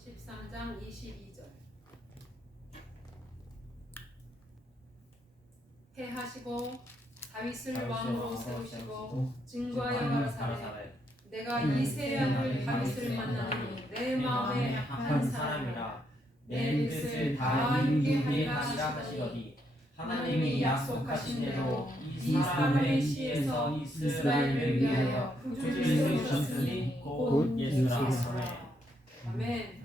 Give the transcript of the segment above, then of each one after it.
13장 22절. 패하시고 다윗을 왕으로 세우시고 증거하여 가라사대 내가 이새의 아들 다윗을 만나니 내 마음에 합한 사람이라 내 뜻을 다 이루게 하리라 하시더니 하나님이 약속하신 대로 이 사람의 씨에서 이스라엘을 위하여 구주를 세우셨으니 곧 예수라. 아멘.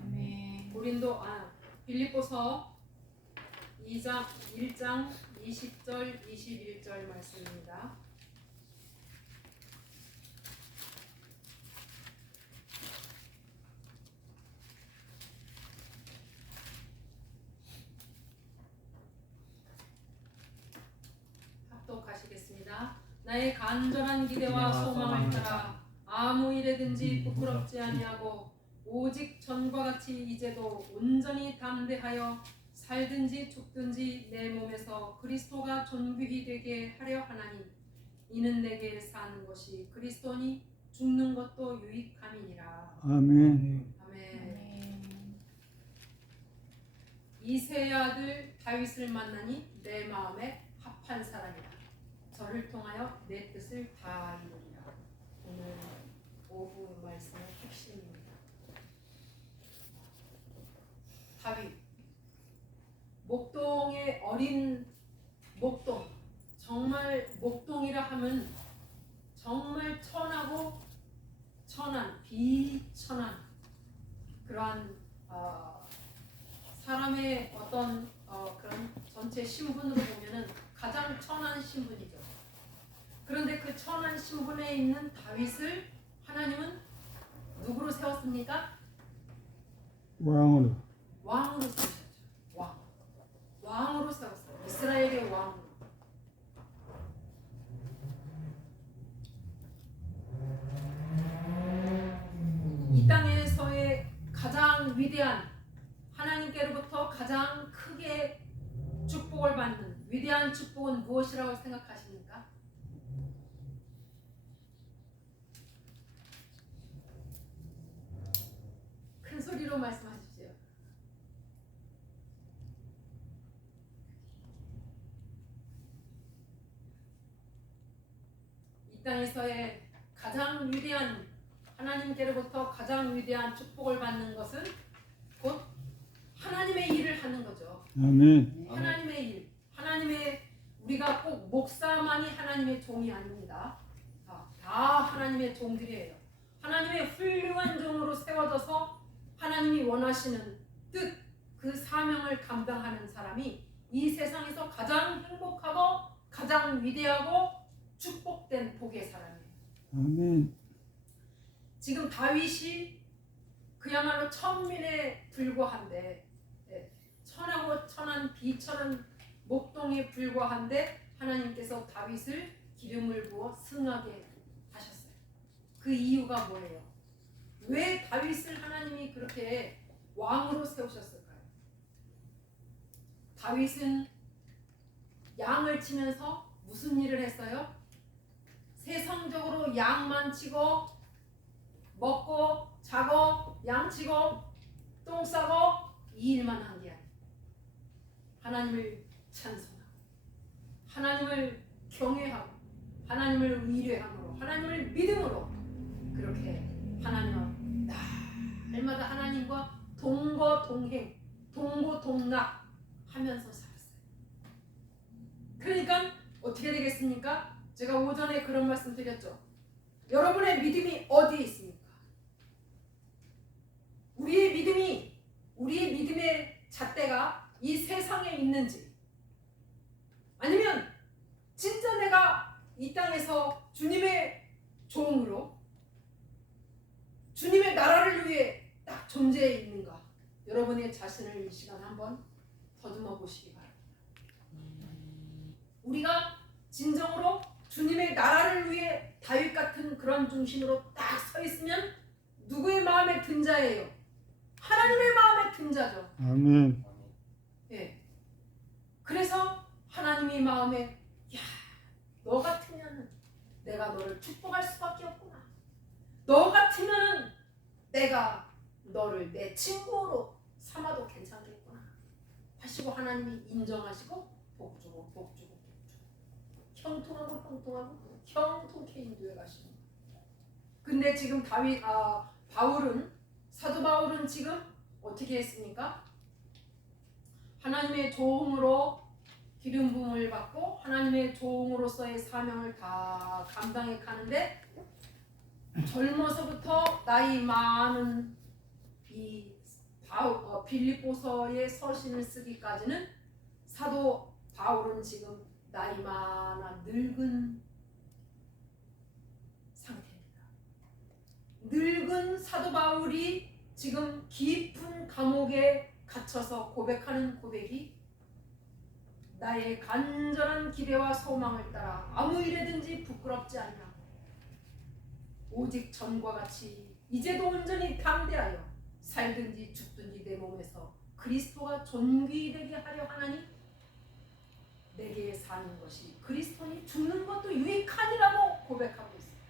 빌립보서 1장 20절 21절 말씀입니다. 합독하시겠습니다. 나의 간절한 기대와 소망을 따라 아무 일에든지 부끄럽지 아니하고 오직 전과 같이 이제도 온전히 담대하여 살든지 죽든지 내 몸에서 그리스도가 존귀히 되게 하려 하나니 이는 내게 사는 것이 그리스도니 죽는 것도 유익함이니라. 아멘. 아멘. 이새의 아들 다윗을 만나니 내 마음에 합한 사람이라. 저를 통하여 내 뜻을 다 이루리라. 오늘 오후 말씀의 핵심입니다. 다윗, 목동의 어린 목동, 정말 목동이라 하면 정말 천하고 천한, 비천한 그러한 사람의 어떤 그런 전체 신분으로 보면은 가장 천한 신분이죠. 그런데 그 천한 신분에 있는 다윗을 하나님은 누구로 세웠습니까? 왕으로 세우셨죠. 왕으로 세웠어요. 이스라엘의 왕으로. 이 땅에서의 가장 위대한 하나님께로부터 가장 크게 축복을 받는 위대한 축복은 무엇이라고 생각하십니까? 큰 소리로 말씀하십시오. 이 땅에서의 가장 위대한 하나님께로부터 가장 위대한 축복을 받는 것은 곧 하나님의 일을 하는 거죠. 아멘. 하나님의 일, 우리가 꼭 목사만이 하나님의 종이 아닙니다. 다 하나님의 종들이에요. 하나님의 훌륭한 종으로 세워져서 하나님이 원하시는 뜻, 그 사명을 감당하는 사람이 이 세상에서 가장 행복하고 가장 위대하고 축복된 복의 사람이에요. 아멘. 지금 다윗이 그야말로 천민에 불과한데, 천하고 천한 비천한 목동에 불과한데 하나님께서 다윗을 기름을 부어 승하게 하셨어요. 그 이유가 뭐예요? 왜 다윗을 하나님이 그렇게 왕으로 세우셨을까요? 다윗은 양을 치면서 무슨 일을 했어요? 세상적으로 양만 치고 먹고 자고 양치고 똥 싸고 이 일만 한 게 아니에요. 하나님을 찬송하고 하나님을 경외하고 하나님을 의뢰함으로 하나님을 믿음으로 그렇게 하나님과 날마다 하나님과 동거동행 동고동락 하면서 살았어요. 그러니까 어떻게 되겠습니까? 제가 오전에 그런 말씀 드렸죠. 여러분의 믿음이 어디에 있습니까? 우리의 믿음의 잣대가 이 세상에 있는지, 아니면 진짜 내가 이 땅에서 주님의 종으로 주님의 나라를 위해 딱 존재해 있는가? 여러분의 자신을 이 시간 한번 더듬어 보시기 바랍니다. 우리가 진정으로 주님의 나라를 위해 다윗 같은 그런 중심으로 딱 서 있으면 누구의 마음에 든 자예요? 하나님의 마음에 든 자죠. 아멘. 예. 그래서 하나님의 마음에 너 같으면 내가 너를 축복할 수밖에 없구나. 너 같으면 내가 너를 내 친구로 삼아도 괜찮겠구나 하시고 하나님이 인정하시고 복 주고 복 주고 복 주고 형통하고 형통케 인도해 가시는 거예요. 근데 지금 사도 바울은 지금 어떻게 했습니까? 하나님의 종으로 기름 부음을 받고 하나님의 종으로서의 사명을 다 감당해 가는데 젊어서부터 나이 많은 이 빌립보서의 서신을 쓰기까지는 사도 바울은 지금 나이 많아 늙은 상태입니다. 늙은 사도 바울이 지금 깊은 감옥에 갇혀서 고백하는 고백이 나의 간절한 기대와 소망을 따라 아무 일에든지 부끄럽지 않냐고 오직 전과 같이 이제도 온전히 담대하여 살든지 죽든지 내 몸에서 그리스도가 존귀되게 하려 하나니 내게 사는 것이 그리스도니 죽는 것도 유익하니라고 고백하고 있습니다.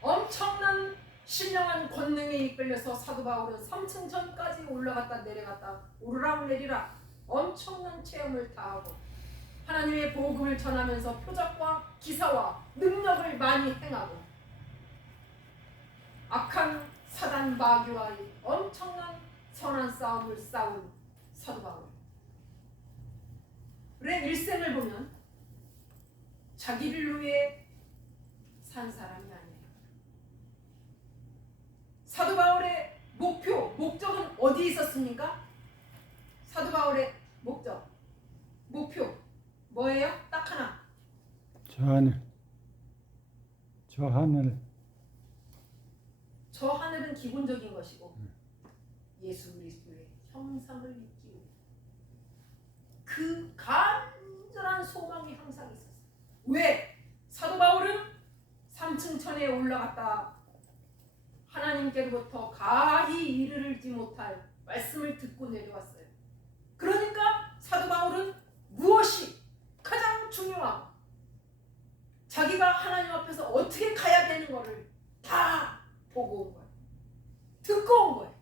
엄청난 신령한 권능에 이끌려서 사도 바울은 3층 전까지 올라갔다 내려갔다 오르락내리락 엄청난 체험을 다하고 하나님의 복음을 전하면서 표적과 기사와 능력을 많이 행하고 악한 사단 마귀와의 엄청난 선한 싸움을 싸운 사도 바울의 일생을 보면 자기를 위해 산 사람이 아니에요. 사도 바울의 목적은 어디에 있었습니까? 사도 바울의 목표 뭐예요? 딱 하나. 저 하늘은 기본적인 것이고 예수 그리스도의 형상을 입기 위해 그 간절한 소망이 항상 있었어요. 왜? 사도 바울은 3층 천에 올라갔다 하나님께로부터 가히 이르지 못할 말씀을 듣고 내려왔어요. 그러니까 사도 바울은 무엇이 가장 중요하고 자기가 하나님 앞에서 어떻게 가야 되는 것을 다 보고 온 거예요. 듣고 온 거예요.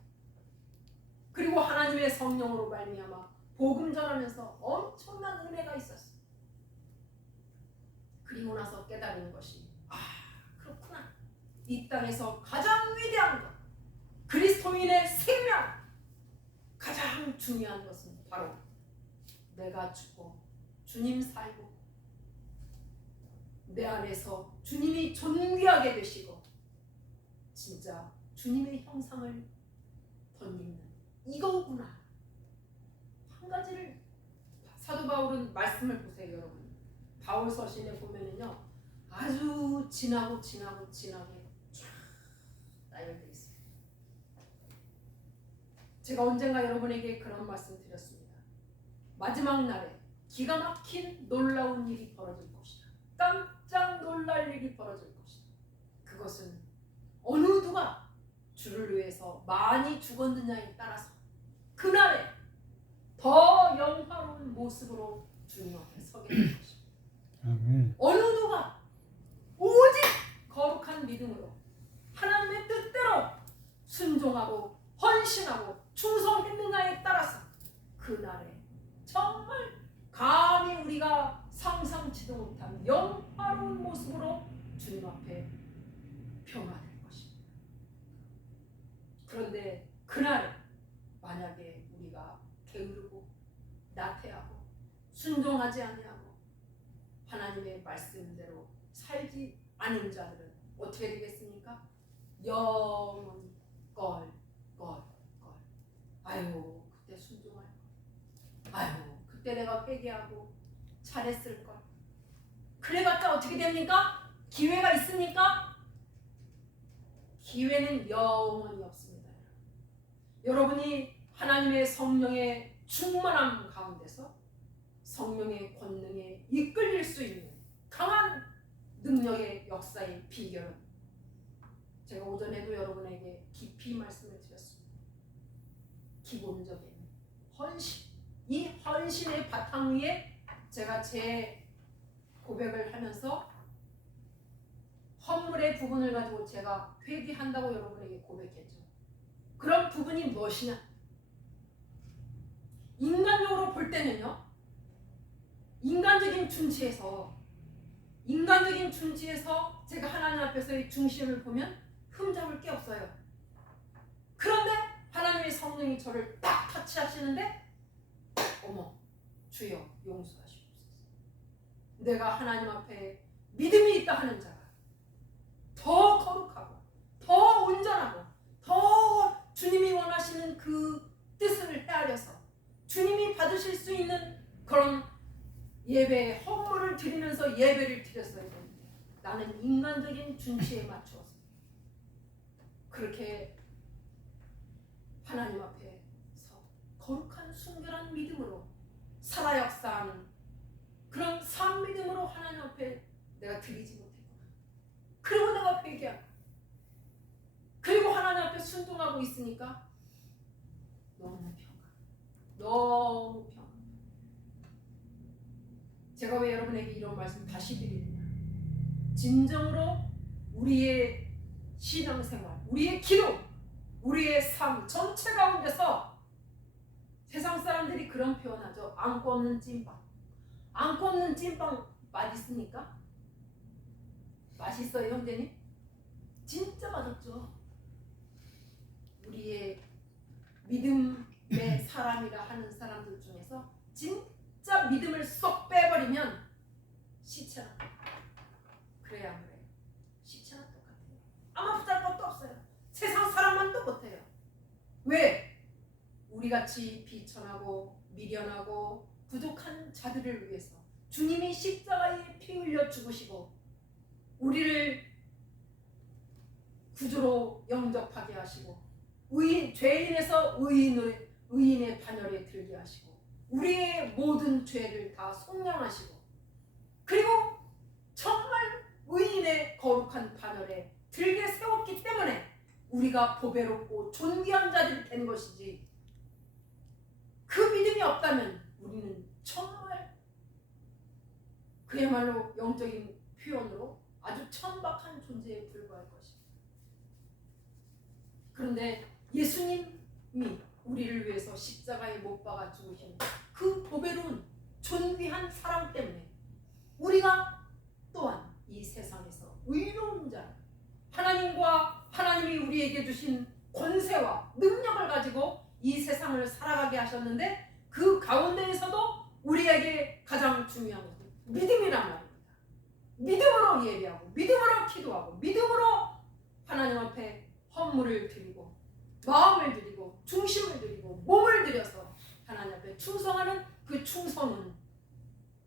그리고 하나님의 성령으로 말미암아 복음 전하면서 엄청난 은혜가 있었어요. 그리고 나서 깨달은 것이 그렇구나. 이 땅에서 가장 위대한 것 그리스도인의 생명 가장 중요한 것은 바로 내가 죽고 주님 살고 내 안에서 주님이 존귀하게 되시고 진짜 주님의 형상을 덧입는 이거구나. 한 가지를 사도 바울은 말씀을 보세요 여러분. 바울 서신에 보면은요 아주 진하게 쫙 나열되어 있습니다. 제가 언젠가 여러분에게 그런 말씀 드렸습니다. 마지막 날에 기가 막힌 놀라운 일이 벌어질 것이다. 깜짝 놀랄 일이 벌어질 것이다. 그것은 어느 누가 주를 위해서 많이 죽었느냐에 따라서 그날에 더 영화로운 모습으로 주님 앞에 서게 될 것입니다. 아멘. 어느 누가 오직 거룩한 믿음으로 하나님의 뜻대로 순종하고 헌신하고 충성했느냐에 따라서 그날에 정말 감히 우리가 상상치도 못한 영화로운 모습으로 주님 앞에 변화될 것입니다. 그런데 그날 만약에 우리가 게으르고 나태하고 순종하지 아니하고 하나님의 말씀대로 살지 않은 자들은 어떻게 되겠습니까? 영원히 껄. 아유 그때 순종할 걸. 아유 그때 내가 회개하고 잘했을 걸. 그래봤자 어떻게 됩니까? 기회가 있습니까? 기회는 영원히 없습니다. 여러분이 하나님의 성령의 충만함 가운데서 성령의 권능에 이끌릴 수 있는 강한 능력의 역사의 비결은 제가 오전에도 여러분에게 깊이 말씀을 드렸습니다. 기본적인 헌신, 이 헌신의 바탕 위에 제가 제 고백을 하면서 헌물의 부분을 가지고 제가 회개한다고 여러분에게 고백했죠. 그런 부분이 무엇이냐? 인간적으로 볼 때는요, 인간적인 중치에서 제가 하나님 앞에서의 중심을 보면 흠잡을 게 없어요. 그런데 하나님의 성령이 저를 딱 터치하시는데, 어머, 주여 용서하시옵소서. 내가 하나님 앞에 믿음이 있다 하는 자가 더 거룩하고 더 온전하고 더 주님이 원하시는 그 뜻을 헤아려서 주님이 받으실 수 있는 그런 예배의 헌물을 드리면서 예배를 드렸어야 되는데 나는 인간적인 준치에 맞추어서 그렇게 하나님 앞에서 거룩한 순결한 믿음으로 살아 역사하는 그런 산 믿음으로 하나님 앞에 내가 드리지 못했구나. 그리고 내가 회개하고 그리고 하나님 앞에 순종하고 있으니까 너무 너무 평안. 제가 왜 여러분에게 이런 말씀 다시 드리느냐, 진정으로 우리의 신앙생활, 우리의 기도, 우리의 삶 전체 가운데서 세상 사람들이 그런 표현하죠. 안고 없는 찐빵. 안고 없는 찐빵 맛있습니까? 맛있어요, 형제님? 진짜 맛없죠. 우리의 믿음의 사람이라 하는 사람들 중에서 진짜 믿음을 쏙 빼버리면 시체나 그래야 안 그래요? 시체나 똑같아요. 아무 붙잡을 것도 없어요. 세상 사람만도 못해요. 왜? 우리같이 비천하고 미련하고 부족한 자들을 위해서 주님이 십자가에 피 흘려 죽으시고 우리를 구주로 영접하게 하시고 죄인에서 의인의 반열에 들게 하시고 우리의 모든 죄를 다 속량하시고 그리고 정말 의인의 거룩한 반열에 들게 세웠기 때문에 우리가 보배롭고 존귀한 자들이 된 것이지, 그 믿음이 없다면 우리는 정말 그야말로 영적인 표현으로 아주 천박한 존재에 불과할 것입니다. 그런데 예수님이 우리를 위해서 십자가에 못 박아 죽으신 그 보배로운 존귀한 사랑 때문에 우리가 또한 이 세상에서 의로운 자, 하나님과 하나님이 우리에게 주신 권세와 능력을 가지고 이 세상을 살아가게 하셨는데 그 가운데에서도 우리에게 가장 중요한 것은 믿음이란 말입니다. 믿음으로 예배하고 믿음으로 기도하고 믿음으로 하나님 앞에 헌물을 드리고 마음을 드리고 중심을 드리고 몸을 들여서 하나님 앞에 충성하는 그 충성은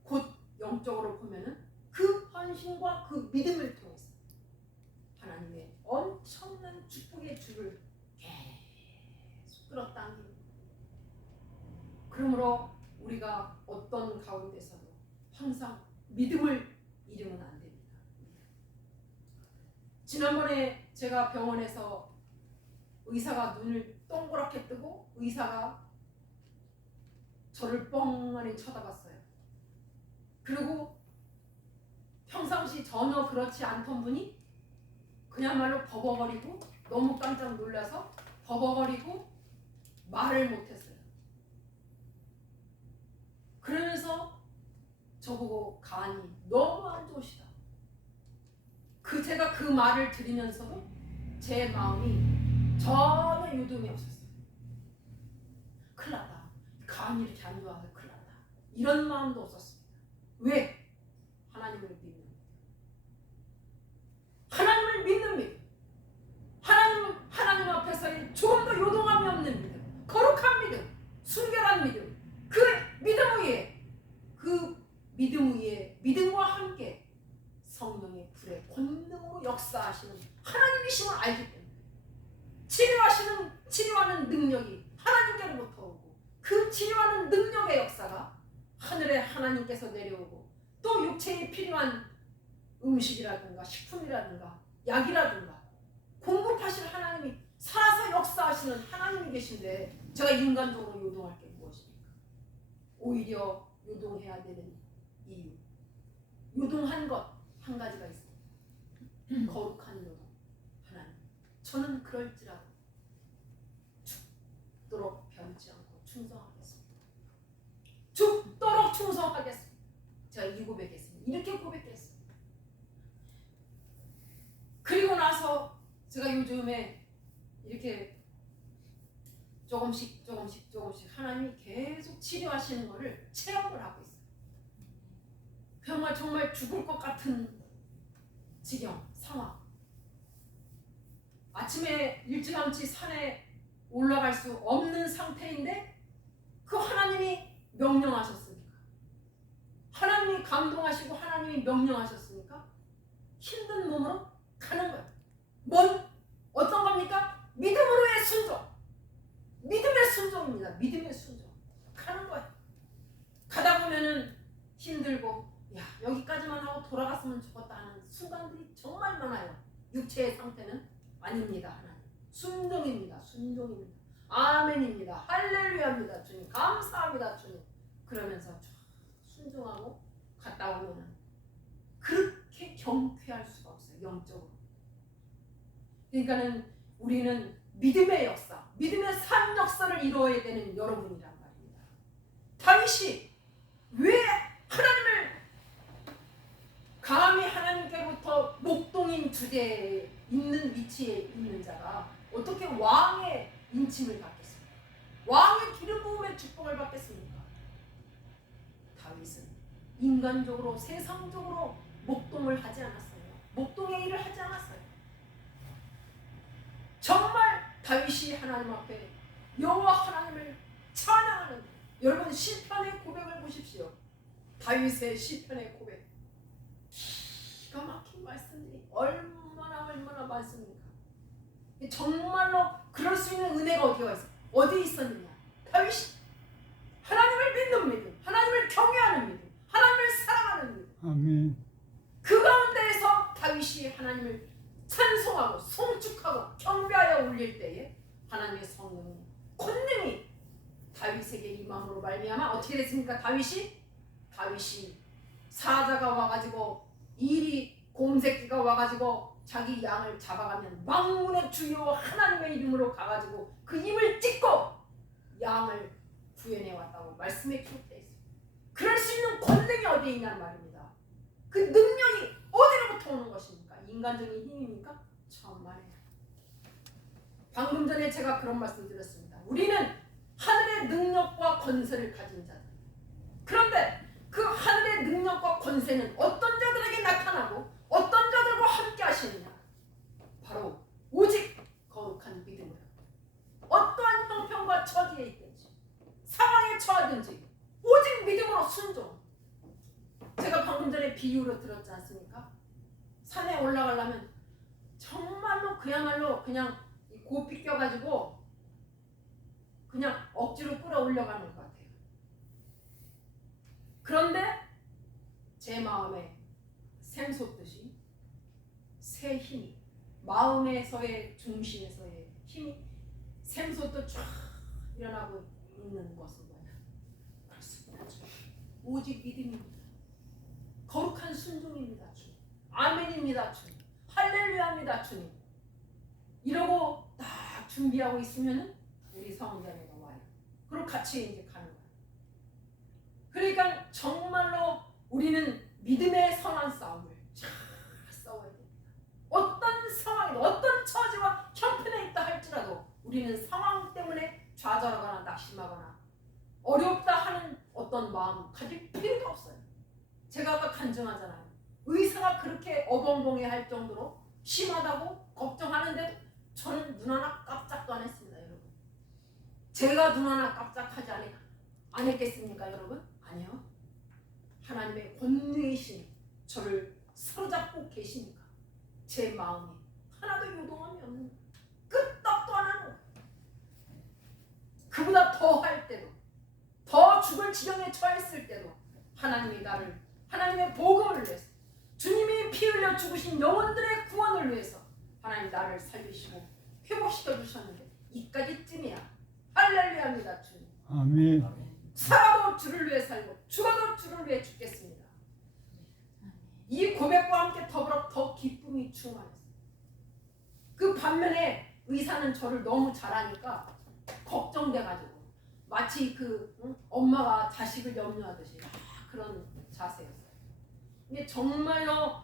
곧 영적으로 보면은 그 헌신과 그 믿음을 통해서 하나님의 엄청난 축복의 줄을 계속 끌어당기는. 그러므로 우리가 어떤 가운데서도 항상 믿음을 잃으면 안 됩니다. 지난번에 제가 병원에서 의사가 눈을 동그랗게 뜨고 의사가 저를 뻥하니 쳐다봤어요. 그리고 평상시 전혀 그렇지 않던 분이 그야말로 버벅거리고 너무 깜짝 놀라서 버벅거리고 말을 못했어요. 그러면서 저보고 간이 너무 안 좋으시다. 제가 그 말을 들으면서도 제 마음이 전혀 요동이 없었어요. 큰일 났다. 간이 이렇게 안 좋아서 큰일 났다. 이런 마음도 없었습니다. 왜? 하나님을 믿는 믿음. 하나님을 믿는 믿음. 하나님 앞에서의 조금 더 요동함이 없는 믿음. 거룩한 믿음. 순결한 믿음. 그 믿음 위에 믿음과 함께 성령의 불의 권능으로 역사하시는 하나님이심을 알기 때문에 치료하는 능력이 하나님께로부터 오고 그 치료하는 능력의 역사가 하늘에 하나님께서 내려오고 또 육체에 필요한 음식이라든가 식품이라든가 약이라든가 공급하실 하나님이 살아서 역사하시는 하나님이 계신데 제가 인간적으로 요동할 게 무엇입니까? 오히려 요동해야 되는 이유, 요동한 것 한 가지가 있습니다. 거룩한 노동. 하나님, 저는 그럴지라도 죽도록 변치 않고 충성하겠습니다. 죽도록 충성하겠습니다. 제가 이 고백했습니다. 이렇게 고백했습니다. 그리고 나서 제가 요즘에 이렇게 조금씩 하나님이 계속 치료하시는 것을 체험을 하고 있어요. 정말 죽을 것 같은 지경, 상황. 아침에 일찌감치 산에 올라갈 수 없는 상태인데 그 하나님이 명령하셨으니까, 하나님이 감동하시고 하나님이 명령하셨으니까 힘든 몸으로 가는 거예요. 어떤 겁니까? 믿음으로의 순종. 믿음의 순종입니다. 믿음의 순종. 가는 거예요. 가다 보면은 힘들고, 야, 여기까지만 하고 돌아갔으면 좋겠다 하는 순간들이 정말 많아요. 육체의 상태는 아닙니다. 하나님. 순종입니다. 순종입니다. 아멘입니다. 할렐루야입니다. 주님. 감사합니다. 주님. 그러면서 순종하고 갔다 오면은 그렇게 경쾌할 수가 없어요. 영적으로. 그러니까는 우리는 믿음의 역사, 믿음의 산 역사를 이루어야 되는 여러분이란 말입니다. 다윗이 왜 하나님을 감히 하나님께로부터 목동인 주제에 있는 위치에 있는 자가 어떻게 왕의 인침을 받겠습니까? 왕의 기름 부음의 축복을 받겠습니까? 다윗은 인간적으로 세상적으로 목동을 하지 않았어요. 목동의 일을 하지 않았어요. 정말 다윗이 하나님 앞에 여호와 하나님을 찬양하는, 여러분 시편의 고백을 보십시오. 다윗의 시편의 고백, 기가 막힌 말씀들이 얼마나 많습니까? 정말로 그럴 수 있는 은혜가 어디 있었느냐? 다윗이 하나님을 믿는 믿음, 하나님을 경외하는 믿음, 하나님을 사랑하는 믿음. 아멘. 그 가운데에서 다윗이 하나님을 찬송하고 송축하고 경배하여 올릴 때에 하나님의 성령이 권능이 다윗에게 임함으로 말미암아 어떻게 됐습니까? 다윗이 사자가 와가지고 이리 곰새끼가 와가지고 자기 양을 잡아가면 만군의 주여 하나님의 이름으로 가가지고 그 입을 찢고 양을 구해내 왔다고 말씀에 기록되어 있습니다. 그럴 수 있는 권능이 어디에 있냐는 말입니다. 그 능력이 어디로부터 오는 것입니까? 인간적인 힘입니까? 정말이에요. 방금 전에 제가 그런 말씀 드렸습니다. 우리는 하늘의 능력과 권세를 가진 자들. 그런데 그 하늘의 능력과 권세는 어떤 자들에게 나타나고 어떤 자들과 함께 하시느냐? 바로 오직 거룩한 믿음으로. 어떠한 형편과 처지에 있든지 상황에 처하든지 오직 믿음으로 순종. 제가 방금 전에 비유로 들었지 않습니까? 산에 올라가려면 정말로 그야말로 그냥 고삐 껴가지고 그냥 억지로 끌어올려가는 것 같아요. 그런데 제 마음에 샘솟듯이 새 힘이, 마음에서의 중심에서의 힘이 샘솟듯 쫙 일어나고 있는 것은 뭐냐? 그렇습니다. 오직 믿음입니다. 거룩한 순종입니다. 주님. 아멘입니다. 주님. 할렐루야입니다. 주님. 이러고 딱 준비하고 있으면은 우리 성전에 와요. 그리고 같이 이제 가는 거예요. 그러니까 정말로 우리는 믿음의 선한 싸움을 잘 싸워야 됩니다. 어떤 상황이든 어떤 처지와 형편에 있다 할지라도 우리는 상황 때문에 좌절하거나 낙심하거나 어렵다 하는 어떤 마음 가질 필요가 없어요. 제가 아까 간증하잖아요. 의사가 그렇게 어벙벙해 할 정도로 심하다고 걱정하는데 저는 눈 하나 깜짝도 안 했습니다. 여러분, 제가 눈 하나 깜짝하지 안 했겠습니까? 여러분? 아니요. 하나님의 권능이신 저를 사로잡고 계시니까 제 마음이 하나도 요동함이 없는, 끄떡도 안 하는 거예요. 그보다 더 할 때도, 더 죽을 지경에 처했을 때도 하나님이 나를, 하나님의 복음을 위해서, 주님이 피 흘려 죽으신 영혼들의 구원을 위해서 하나님 나를 살리시고 회복시켜 주셨는데 이까지쯤이야. 할렐루야입니다. 주님. 아멘. 살아도 주를 위해 살고 죽어도 주를 위해 죽겠습니다. 이 고백과 함께 더불어 더 기쁨이 충만했어요. 그 반면에 의사는 저를 너무 잘하니까 걱정돼가지고 마치 엄마가 자식을 염려하듯이 그런 자세였어요. 근데 정말로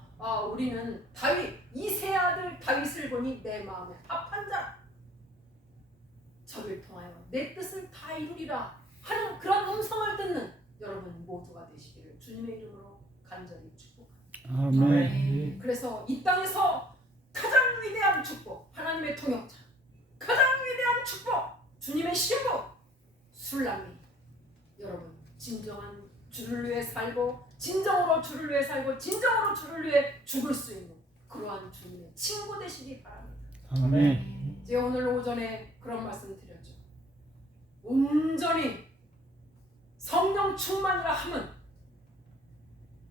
우리는 다윗 이 세 아들 다윗을 보니 내 마음에 합한 자 저를 통하여 내 뜻을 다 이루리라 하는 그런 음성을 듣는 여러분 모두가 되시기를 주님의 이름으로 간절히 축복합니다. 아멘. 그래서 이 땅에서 가장 위대한 축복, 하나님의 통역자, 가장 위대한 축복, 주님의 신부, 술람이 여러분 진정한 주를 위해 살고 진정으로 주를 위해 살고 진정으로 주를 위해 죽을 수 있는 그러한 주님의 친구 되시기 바랍니다. 아멘. 제가 오늘 오전에 그런 말씀 드렸죠. 온전히 성령 충만이라 함은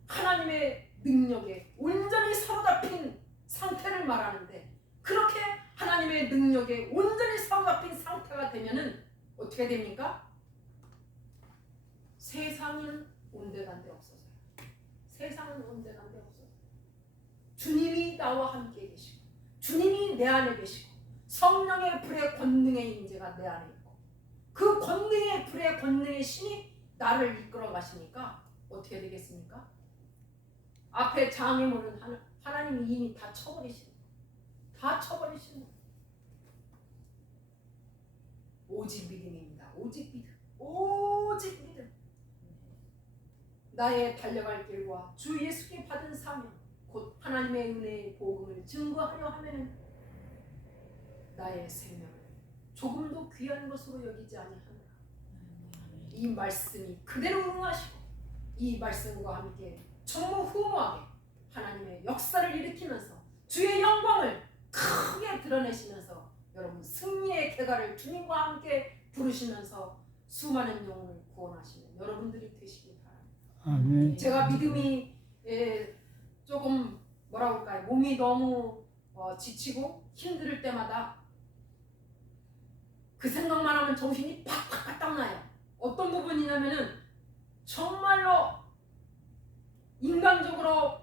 하나님의 능력에 온전히 사로잡힌 상태를 말하는데 그렇게 하나님의 능력에 온전히 사로잡힌 상태가 되면은 어떻게 됩니까? 세상은 온데간데 없어져요. 세상은 온데간데 없어져요. 주님이 나와 함께 계시고 주님이 내 안에 계시고 성령의 불의 권능의 임재가 내 안에 있고 그 권능의 불의 권능의 신이 나를 이끌어 가시니까 어떻게 되겠습니까? 앞에 장애물은 하나님이 이미 다 쳐버리시는 거예요. 다 쳐버리시는 거예요. 오직 믿음입니다. 오직 믿음. 오직 믿음. 나의 달려갈 길과 주 예수께 받은 사명 곧 하나님의 은혜의 복음을 증거하려 하면은 나의 생명을 조금도 귀한 것으로 여기지 아니하노라. 이 말씀이 그대로 응하시고 이 말씀과 함께 전무후무하게 하나님의 역사를 일으키면서 주의 영광을 크게 드러내시면서 여러분 승리의 쾌가를 주님과 함께 부르시면서 수많은 영혼을 구원하시는 여러분들이 되시기 바랍니다. 아멘. 제가 믿음이 조금 뭐라고 할까요? 몸이 너무 지치고 힘들 때마다 그 생각만 하면 정신이 팍팍 바닥나요. 어떤 부분이냐면은 정말로 인간적으로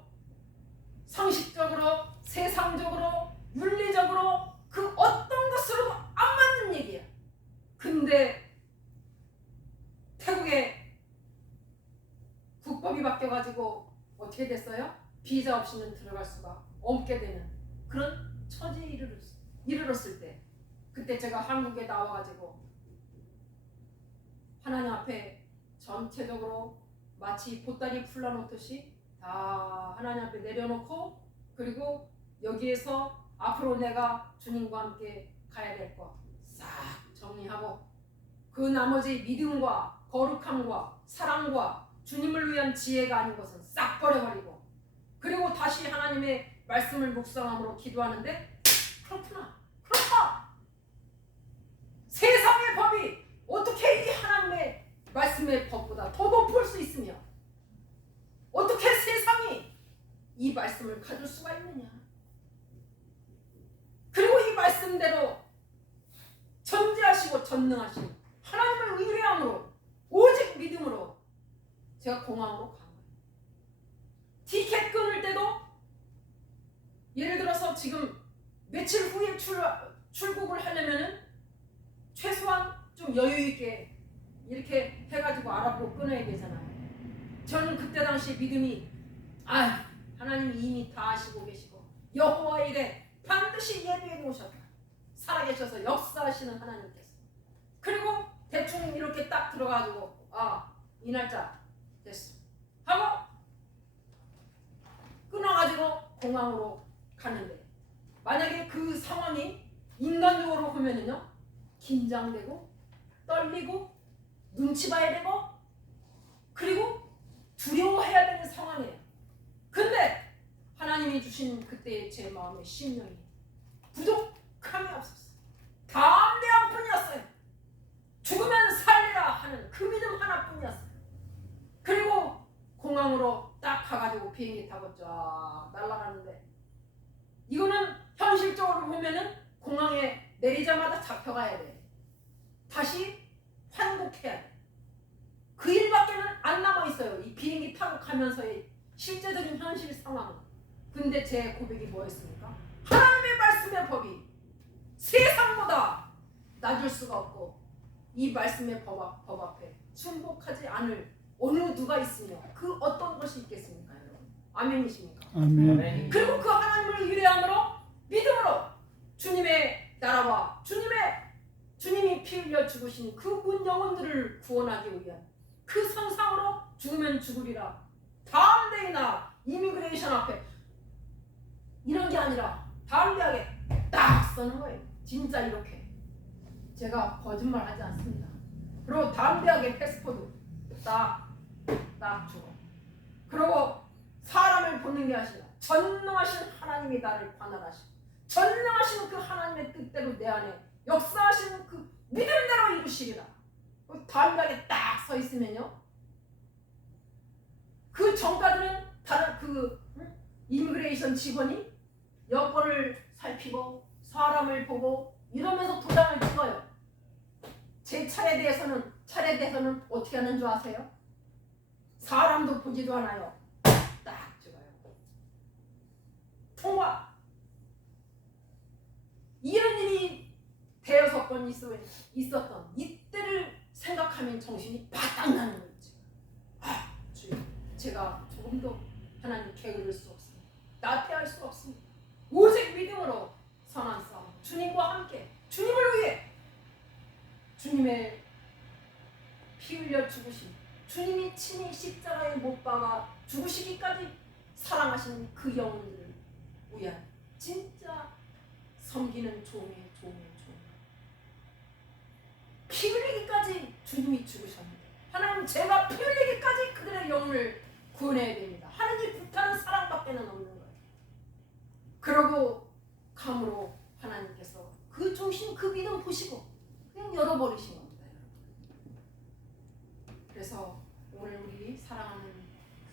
상식적으로 세상적으로 윤리적으로 그 어떤 것으로도 안 맞는 얘기야. 근데 태국에 국법이 바뀌어가지고 어떻게 됐어요? 비자 없이는 들어갈 수가 없게 되는 그런 처지에 이르렀을 때 그때 제가 한국에 나와가지고 하나님 앞에 전체적으로 마치 보따리 풀어놓듯이 다 하나님 앞에 내려놓고 그리고 여기에서 앞으로 내가 주님과 함께 가야 될 거 싹 정리하고 그 나머지 믿음과 거룩함과 사랑과 주님을 위한 지혜가 아닌 것은 싹 버려버리고 그리고 다시 하나님의 말씀을 묵상함으로 기도하는데 그렇다. 세상의 법이 어떻게 이 하나님의 말씀의 법보다 더 높을 수 있으며 어떻게 세상이 이 말씀을 가질 수가 있느냐. 그리고 이 말씀대로 전지하시고 전능하신 하나님을 의뢰함으로 오직 믿음으로 제가 공항으로 간 거예요. 티켓 끊을 때도 예를 들어서 지금 며칠 후에 출국을 하려면은 최소한 좀 여유 있게 이렇게 해가지고 알아보고 끊어야 되잖아요. 저는 그때 당시 믿음이 하나님이 이미 다 아시고 계시고 여호와 이래 반드시 예비해 놓으셨다. 살아계셔서 역사하시는 하나님께서. 그리고 대충 이렇게 딱 들어가지고 이 날짜 됐어 하고 끊어가지고 공항으로 가는데 만약에 그 상황이 인간적으로 보면은요 긴장되고 떨리고 눈치 봐야 되고 그리고 두려워해야 되는 상황이에요. 근데 하나님이 주신 그때의 제 마음의 심령이 부족함이 없었어요. 담대한 뿐이었어요. 죽으면 살리라 하는 그 믿음 하나뿐이었어요. 그리고 공항으로 딱 가가지고 비행기 타고 쫙 날아가는데 이거는 현실적으로 보면은 공항에 내리자마자 잡혀가야 돼. 다시 환복해야 돼. 그 일밖에는 안 남아있어요. 이 비행기 타고 가면서의 실제적인 현실 상황. 근데 제 고백이 뭐였습니까? 하나님의 말씀의 법이 세상보다 낮을 수가 없고 이 말씀의 법 앞에 순복하지 않을 어느 누가 있으며 그 어떤 것이 있겠습니까, 여러분? 아멘이십니까? 아멘. 그리고 그 하나님을 의뢰함으로 믿음으로 주님의 나라와 주님이 피 흘려 죽으신 그 문 영혼들을 구원하기 위한 그 상상으로 죽으면 죽으리라. 담대히나 이미그레이션 앞에 이런 게 아니라 담대하게 딱 서는 거예요. 진짜 이렇게. 제가 거짓말 하지 않습니다. 그리고 담대하게 패스포드 딱 주고, 그리고 사람을 보는 게 아니라 전능하신 하나님이 나를 관할하시고 전능하신 그 하나님의 뜻대로 내 안에 역사하시는 그 믿음대로 이루시리라. 담대하게 딱 서 있으면요, 그 전까지는 다른 그 이미그레이션 직원이 여권을 살피고 사람을 보고 이러면서 도장을 찍어요. 제 차례에 대해서는 어떻게 하는 줄 아세요? 사람도 보지도 않아요. 딱 찍어요. 통화. 이런 일이 대여섯 번 있었던 이때를 생각하면 정신이 바짝 나는 거지. 주여, 제가 조금도 하나님 게으를 수 없습니다. 나태할 수 없습니다. 오직 믿음으로 선한 싸움, 주님과 함께 주님을 위해 주님의 피 흘려 죽으심, 주님이 친히 십자가에 못 박아 죽으시기까지 사랑하신 그 영혼들을 위한 진짜 섬기는 종의 피 흘리기까지 주님이 죽으셨는데 하나님, 제가 피 흘리기까지 그들의 영혼을 구원해야 됩니다. 하나님 불타는 사랑밖에는 없는 거예요. 그러고 감으로 하나님께서 그忠심, 그 믿음 보시고 그냥 열어버리신 겁니다, 여러분. 그래서 오늘 우리 사랑하는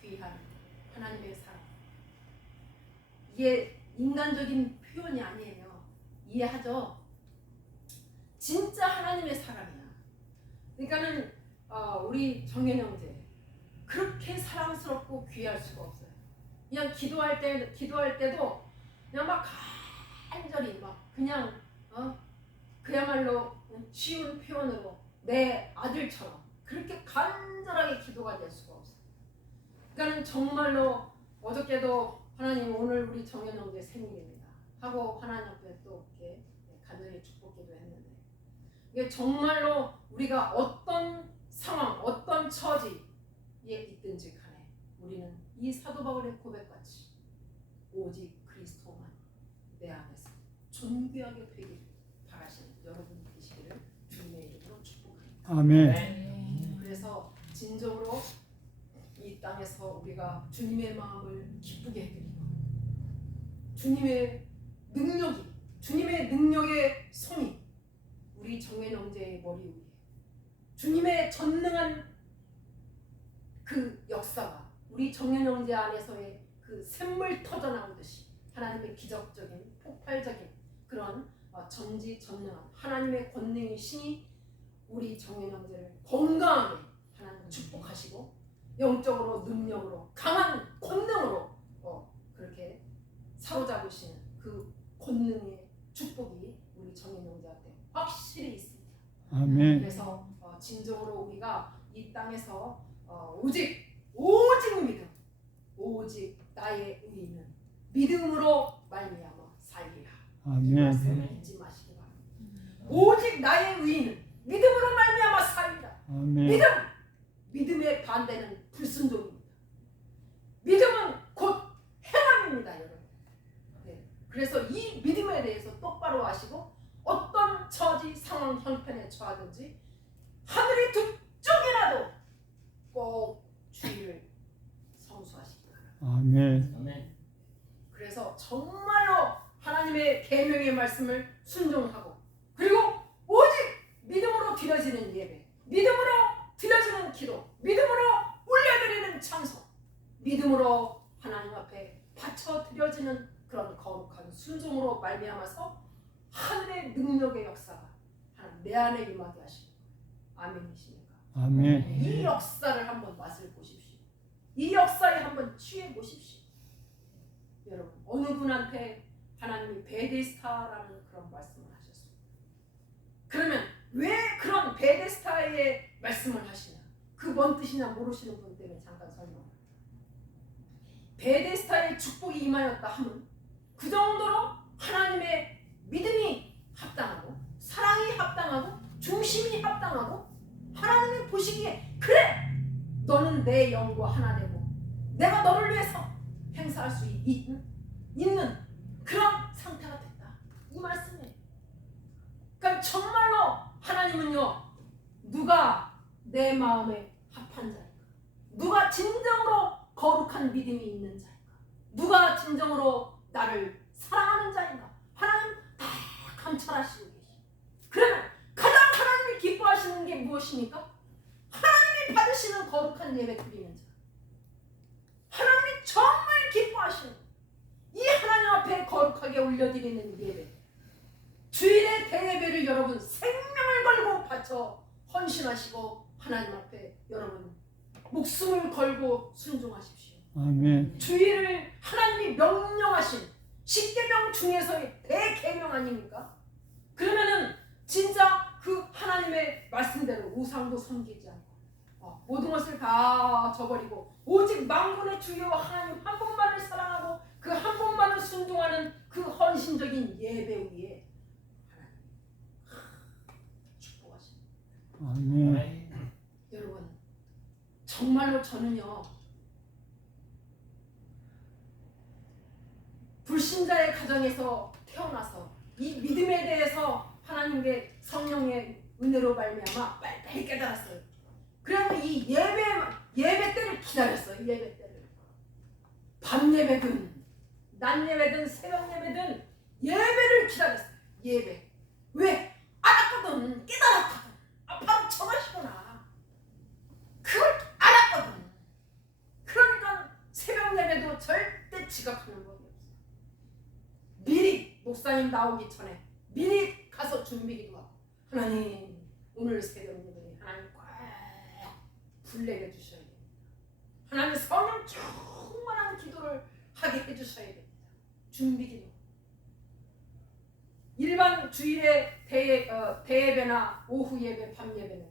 귀한 하나님의 사랑, 이게 인간적인 표현이 아니에요. 이해하죠? 진짜 하나님의 사랑이야. 그러니까는 우리 정현 형제 그렇게 사랑스럽고 귀할 수가 없어요. 그냥 기도할 때도 그냥 막 간절히 막 그냥 그야말로 쉬운 표현으로 내 아들처럼 그렇게 간절하게 기도가 될 수가 없어요. 그러니까는 정말로 어저께도 하나님, 오늘 우리 정현 형제 생일입니다 하고 하나님 앞에 또 이렇게 간절히 축복기도 했는데, 이게 정말로 우리가 어떤 상황, 어떤 처지에 있든지 간에 우리는 이 사도 바울의 고백같이 오직 그리스도만 내 안에서 존귀하게 되기를 바라시는 여러분 되시기를 주님의 이름으로 축복합니다. 아멘. 그래서 진정으로 이 땅에서 우리가 주님의 마음을 기쁘게 해드리고 주님의 능력의 손이 우리 정현 형제의 머리 위에, 주님의 전능한 그 역사가 우리 정현 형제 안에서의 그 샘물 터져나오듯이 하나님의 기적적인 폭발적인 그런 전지전능한 하나님의 권능의 신이 우리 정현 형제를 건강하게 하나님 축복하시고 영적으로, 능력으로, 강한 권능으로 그렇게 사로잡으시는 그 권능의 축복이 우리 정현 형제한테 확실히 있습니다. 아멘. 그래서 진정으로 우리가 이 땅에서 오직 믿음, 오직 나의 의인은 믿음으로 말미암아 살리라. 이 아멘. 말씀을 잊지 마시기 바랍니다. 오직 나의 의인은 믿음으로 말미암아 살리라. 아멘. 믿음의 반대는 불순종입니다. 믿음은 곧 행함입니다, 여러분. 네. 그래서 이 믿음에 대해서 똑바로 아시고 어떤 처지, 상황, 형편에 처하든지 하늘이 두 쪽이라도 꼭 주의를 성수하시기 바랍니다. 아멘. 그래서 정말로 하나님의 계명의 말씀을 순종하고, 그리고 오직 믿음으로 드려지는 예배, 믿음으로 드려지는 기도, 믿음으로 올려드리는 찬송, 믿음으로 하나님 앞에 바쳐 드려지는 그런 거룩한 순종으로 말미암아서 하늘의 능력의 역사가 하나님 내 안에 임하게 하시는 거예요. 아멘이십니까? 아멘. 이 역사를 한번 맛을 보십시오. 이 역사에 한번 취해 보십시오. 여러분, 어느 분한테 하나님이 베데스다라는 그런 말씀을 하셨습니다. 그러면 왜 그런 베데스다의 말씀을 하시냐? 그 뭔 뜻이냐 모르시는 분 때문에 잠깐 설명합니다. 베데스다의 축복이 임하였다 하면 그 정도로 하나님의 믿음이 합당하고 사랑이 합당하고 중심이 합당하고 하나님이 보시기에 그래! 너는 내 영과 하나 되고 내가 너를 위해서 행사할 수 있는 그런 상태가 됐다. 이 말씀이에요. 그러니까 정말로 하나님은요, 누가 내 마음에 합한 자인가? 누가 진정으로 거룩한 믿음이 있는 자인가? 누가 진정으로 나를 사랑하는 자인가? 하나님 다 감찰하시고 계시. 그러면 가장 하나님이 기뻐하시는 게 무엇입니까? 하나님이 받으시는 거룩한 예배 드리는 자. 하나님이 정말 기뻐하시는 이 하나님 앞에 거룩하게 올려드리는 예배. 주일의 대예배를 여러분 생명을 걸고 바쳐 헌신하시고 하나님 앞에 여러분 목숨을 걸고 순종하십시오. 아멘. 주일을 하나님이 명령하신 십계명 중에서의 대계명 아닙니까? 그러면은 진짜 그 하나님의 말씀대로 우상도 섬기지 않고 모든 것을 다 저버리고 오직 만군의 주여와 하나님 한 분만을 사랑하고 그 한 분만을 순종하는 그 헌신적인 예배 위에 축복하십니다. 아멘. 여러분, 정말로 저는요, 불신자의 가정에서 태어나서 이 믿음에 대해서 하나님의 성령의 은혜로 말미암아 빨리 깨달았어요. 그래서 이 예배 때를 기다렸어요. 예배 때를. 밤 예배든 낮 예배든 새벽 예배든 예배를 기다렸어요. 예배. 왜? 알았거든. 깨달았거든. 바로 정하시구나. 그걸 알았거든. 그러니까 새벽 예배도 절대 지각하는 법이 없어요. 미리 목사님 나오기 전에 미리 가서 준비기도 하고, 하나님 오늘 새벽 예배 하나님 꽉 불내게 주셔야 됩니다. 하나님 성령 충만한 기도를 하게 해주셔야 됩니다. 준비기도. 일반 주일의 대예배나 오후 예배, 밤 예배는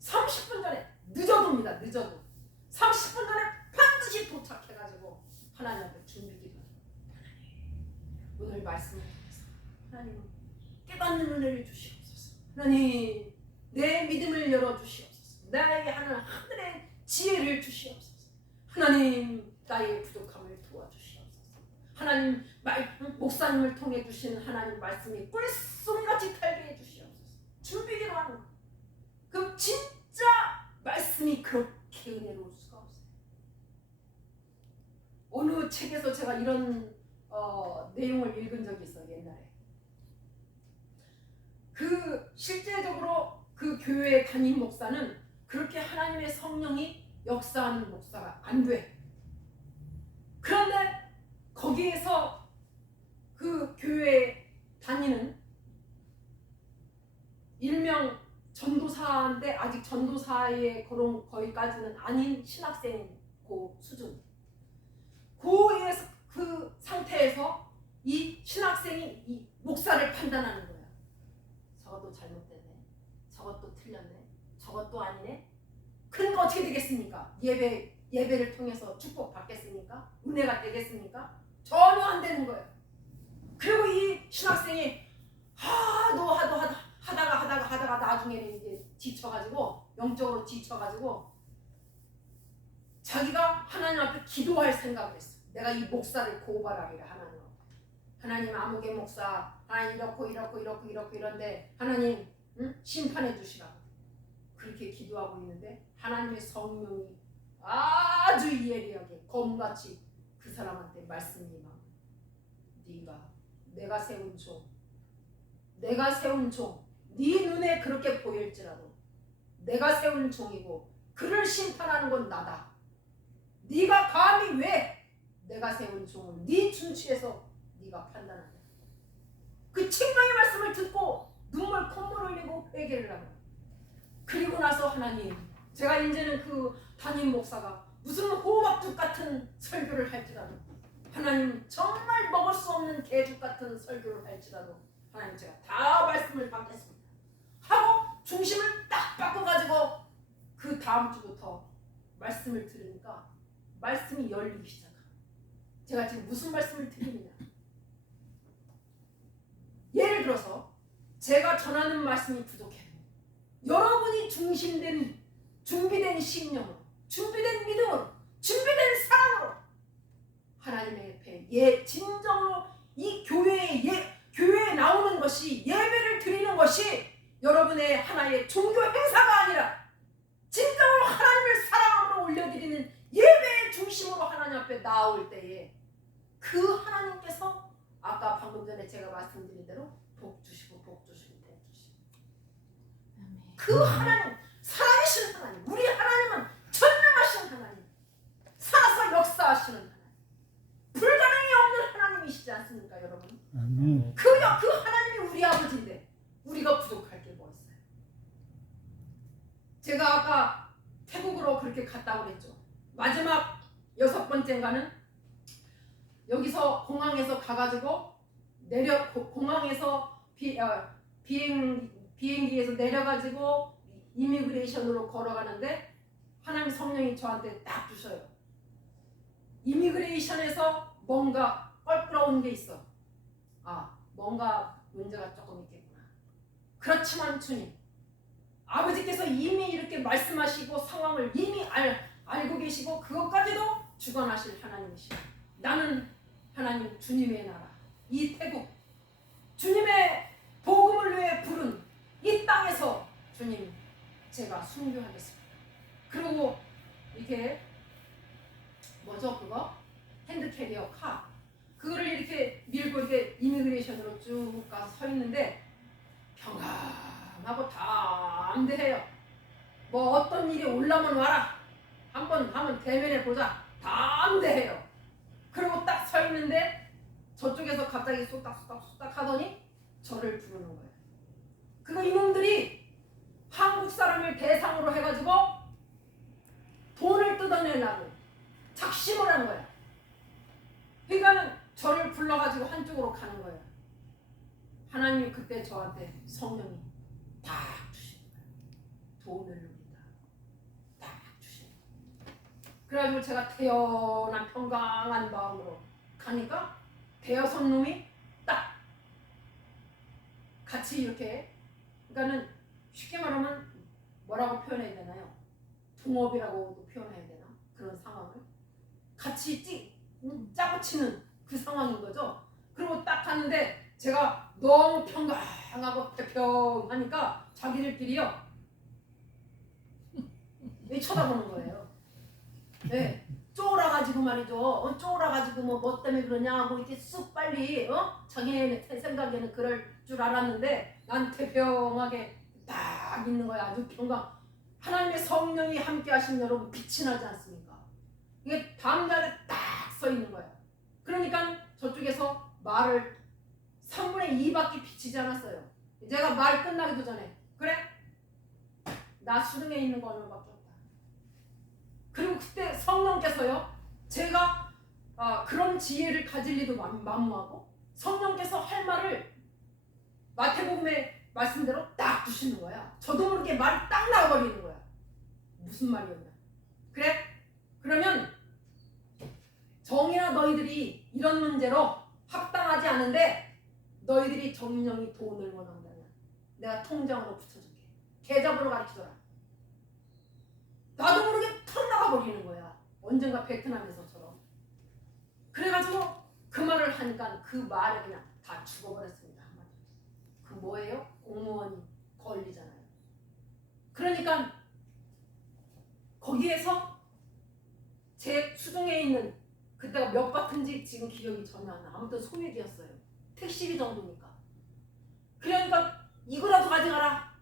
30분 전에 늦어도입니다. 늦어도 30분 전에 반드시 도착해가지고 하나님 앞에 준비기도 합니다. 오늘 말씀을 통해서 하나님 깨닫는 은혜를 주시옵소서. 하나님 내 믿음을 열어주시옵소서. 나에게 하는 하늘의 지혜를 주시옵소서. 하나님 나의 부족함을 도와주시옵소서. 하나님 목사님을 통해 주시는 하나님 말씀이 꿀송이같이 달게 해주시옵소서. 준비기도 하는 것. 그럼 진짜 말씀이 그렇게 은혜로울 수가 없어요. 어느 책에서 제가 이런 내용을 읽은 적이 있어요. 옛날에. 그 실제적으로 그 교회 담임 목사는 그렇게 하나님의 성령이 역사하는 목사가 안 돼. 그런데 거기에서 그 교회에 다니는 일명 전도사인데 아직 전도사의 그런 거기까지는 아닌 신학생 그 수준. 그 상태에서 이 신학생이 이 목사를 판단하는 거야. 저것도 잘못됐네. 저것도 틀렸네. 저것도 아니네. 그러니까 어떻게 되겠습니까? 예배를 통해서 축복 받겠습니까? 은혜가 되겠습니까? 전혀 안 되는 거예요. 그리고 이 신학생이 하다가 나중에는 이제 지쳐가지고 영적으로 지쳐가지고 자기가 하나님 앞에 기도할 생각을 했어. 내가 이 목사를 고발하리라 하나님 앞에. 하나님 아무개 목사 하나님 이렇고 이런데 하나님 심판해 주시라고 그렇게 기도하고 있는데 하나님의 성령이 아주 예리하게 검같이 그 사람한테 말씀이 막 내가 세운 종 네 눈에 그렇게 보일지라도 내가 세운 종이고 그를 심판하는 건 나다. 네가 감히 왜 내가 세운 종을 네 준치에서 네가 판단하냐. 그 책망의 말씀을 듣고 콧물 흘리고 회개를 하고 그리고 나서 하나님 제가 이제는 그 담임 목사가 무슨 호박죽 같은 설교를 할지라도 하나님 정말 먹을 수 없는 개죽 같은 설교를 할지라도 하나님 제가 다 말씀을 받겠습니다 하고 중심을 딱 바꿔가지고 그 다음 주부터 말씀을 들으니까 말씀이 열리기 시작합니다. 제가 지금 무슨 말씀을 드리느냐, 예를 들어서 제가 전하는 말씀이 부족해요. 여러분이 중심된 준비된 신령으로, 준비된 믿음으로, 준비된 사랑으로 하나님의 앞에 진정으로 이 교회에 나오는 것이, 예배를 드리는 것이 여러분의 하나의 종교 행사가 아니라 진정으로 하나님을 사랑으로 올려드리는 예배의 중심으로 하나님 앞에 나올 때에 그 하나님께서 아까 방금 전에 제가 말씀드린 대로 복 주시고 복 주시고 복 주시고, 그 하나님, 살아계신 하나님, 우리 하나님은 전능하신 하나님, 살아서 역사하시는 하나님, 불가능이 없는 하나님이시지 않습니까 여러분? 아멘. 그 하나님이 우리 아버지인데 우리가 부족할 게 뭐 있어요? 제가 아까 태국으로 그렇게 갔다고 그랬죠. 마지막 6번째인가는 여기서 공항에서 가가지고 공항에서 비행기에서 내려가지고 이미그레이션으로 걸어가는데 하나님 성령이 저한테 딱 주셔요. 이미그레이션에서 뭔가 껄끄러운 게 있어. 뭔가 문제가 조금 있겠구나. 그렇지만 주님, 아버지께서 이미 이렇게 말씀하시고 상황을 이미 알고 계시고 그것까지도 주관하실 하나님이시고, 나는 하나님 주님의 나라, 이 태국 주님의 복음을 위해 부른 이 땅에서 주님 제가 순교하겠습니다. 그리고 이렇게 뭐죠 그거? 핸드캐리어 카, 그거를 이렇게 밀고 이렇게 이미그레이션으로 쭉 가서 서 있는데 평안하고 담대해요. 뭐 어떤 일이 올라면 와라, 한번 대면해 보자, 담대해요. 그리고 딱 서 있는데 저쪽에서 갑자기 쏙닥 하더니 저를 부르는 거예요. 그거 이놈들이 한국 사람을 대상으로 해가지고 돈을 뜯어내려고 작심을 한 거야. 그러니까는 저를 불러가지고 한쪽으로 가는 거예요. 하나님이 그때 저한테 성령이 딱 주시는 거예요. 돈을 줍니다. 딱 주시는 거예요. 그래가지고 제가 태연한 평강한 마음으로 가니까 대여섯 놈이 딱 같이 이렇게, 그러니까는 쉽게 말하면 뭐라고 표현해야 되나요? 동업이라고도 표현해야 되나? 그런 상황을 같이 짜고 치는 그 상황인 거죠. 그리고 딱 하는데 제가 너무 평강하고 태평하니까 자기들끼리요 왜 쳐다보는 거예요. 네, 쫄아가지고 말이죠. 쫄아가지고 뭐 때문에 그러냐 뭐 이렇게 쑥 빨리 자기네 생각에는 그럴 줄 알았는데 난 태평하게 딱 있는 거야. 아주 평강. 하나님의 성령이 함께 하시면 여러분 빛이 나지 않습니까? 이게 담대하게 딱 서 있는 거야. 그러니까 저쪽에서 말을 3분의 2밖에 비치지 않았어요. 제가 말 끝나기도 전에 그래? 나 수능에 있는 거 얼마밖에 없다. 그리고 그때 성령께서요, 제가 그런 지혜를 가질 리도 만무하고 성령께서 할 말을 마태복음의 말씀대로 딱 주시는 거야. 저도 모르게 말이 딱 나와버리는 거야. 무슨 말이었냐? 그래? 그러면 정이나 너희들이 이런 문제로 합당하지 않은데 너희들이 정령이 돈을 원한다면 내가 통장으로 붙여줄게. 계좌번호 가르쳐줘라. 나도 모르게 턱 나가버리는 거야. 언젠가 베트남에서처럼. 그래가지고 그 말을 하니까 그 말에 그냥 다 죽어버렸습니다. 한마디로. 그 뭐예요? 공무원이 걸리잖아요. 그러니까 거기에서 제 수중에 있는, 그때가 몇 바트인지 지금 기억이 전혀 안 나. 아무튼 소액이었어요. 택시비 정도니까. 그러니까 이거라도 가져가라.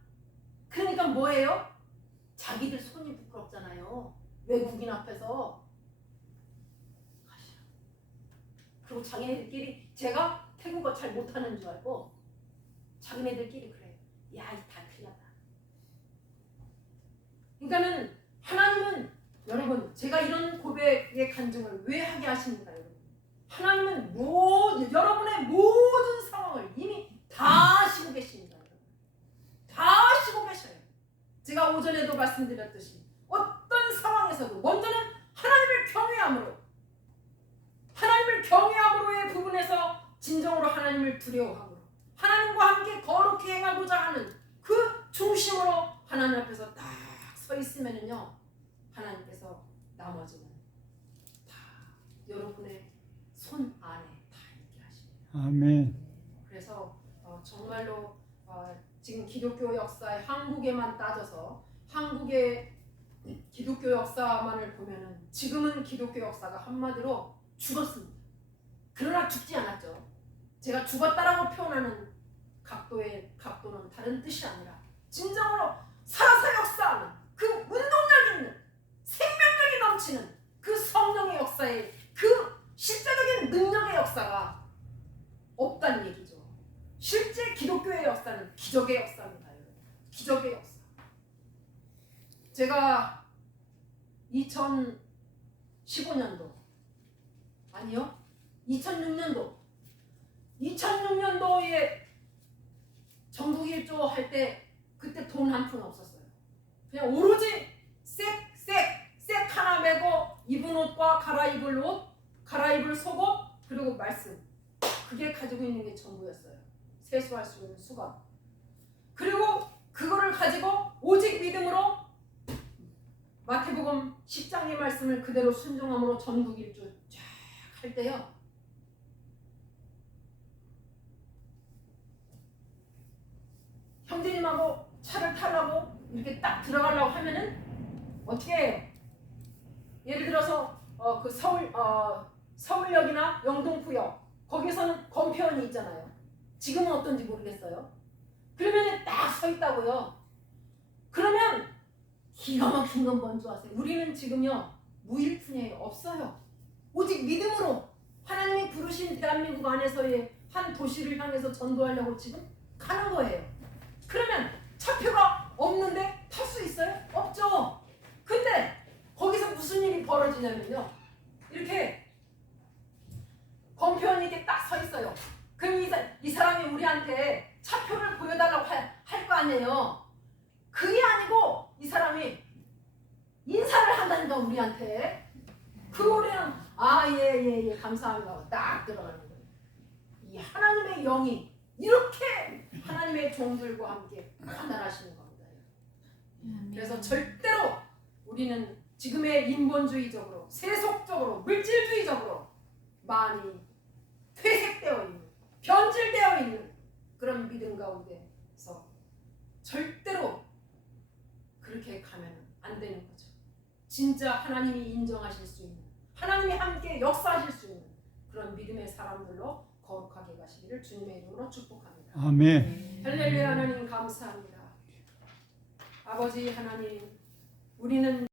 그러니까 뭐예요? 자기들 손이 부끄럽잖아요. 외국인 앞에서. 그리고 자기네들끼리, 제가 태국어 잘 못하는 줄 알고 자기네들끼리 그래. 야, 이 다 틀렸다. 그러니까는 하나님은 여러분, 제가 이런 우리에게 간증을 왜 하게 하십니까, 여러분? 하나님은 여러분의 모든 상황을 이미 다 아시고 계십니다, 여러분. 다 아시고 계셔요. 제가 오전에도 말씀드렸듯이 어떤 상황에서도 먼저는 하나님을 경외함으로의 부분에서 진정으로 하나님을 두려워함으로 하나님과 함께 거룩히 행하고자 하는 그 중심으로 하나님 앞에서 딱 서 있으면은요, 하나님께서 나머지는 다 여러분의 손 안에 다 있게 하십니다. 아멘. 그래서 정말로 지금 기독교 역사의 한국에만 따져서 한국의 기독교 역사만을 보면은 지금은 기독교 역사가 한마디로 죽었습니다. 그러나 죽지 않았죠. 제가 죽었다라고 표현하는 각도는 다른 뜻이 아니라 진정으로 살아서 역사하는 그 운동력 있는 생명력이 넘치는 그 성령의 역사의 그 실제적인 능력의 역사가 없다는 얘기죠. 실제 기독교의 역사는 기적의 역사입니다. 여러분. 기적의 역사. 제가 2015년도 아니요, 2006년도에 전국 일조 할 때 그때 돈 한 푼 없었어요. 그냥 오로지 색 하나 메고 입은 옷과 갈아입을 옷, 갈아입을 속옷, 그리고 말씀, 그게 가지고 있는 게 전부였어요. 세수할 수 있는 수건. 그리고 그거를 가지고 오직 믿음으로 마태복음 10장의 말씀을 그대로 순종함으로 전국 일주 쫙 할 때요, 형제님하고 차를 타려고 이렇게 딱 들어가려고 하면은 어떻게 해요? 예를 들어서 그 서울역이나 영등포역, 거기서는 검표원이 있잖아요. 지금은 어떤지 모르겠어요. 그러면 딱 서 있다고요. 그러면 기가 막힌 건 뭔지 아세요? 우리는 지금요 무일푼이에요. 없어요. 오직 믿음으로 하나님이 부르신 대한민국 안에서의 한 도시를 향해서 전도하려고 지금 가는 거예요. 그러면 차표가 없는데 탈 수 있어요? 없죠. 근데 거기서 무슨 일이 벌어지냐면요, 이렇게 검표원이 이렇게 딱 서 있어요. 그럼 이 사람이 우리한테 차표를 보여달라고 할 거 아니에요. 그게 아니고 이 사람이 인사를 한다니까, 우리한테. 그 우리는 예 감사합니다 딱 들어가는 거예요. 이 하나님의 영이 이렇게 하나님의 종들과 함께 판단하시는 겁니다. 그래서 절대로 우리는 지금의 인본주의적으로, 세속적으로, 물질주의적으로 많이 퇴색되어 있는, 변질되어 있는 그런 믿음 가운데서 절대로 그렇게 가면 안 되는 거죠. 진짜 하나님이 인정하실 수 있는, 하나님이 함께 역사하실 수 있는 그런 믿음의 사람들로 거룩하게 가시기를 주님의 이름으로 축복합니다. 아멘. 할렐루야. 하나님 감사합니다. 아버지 하나님, 우리는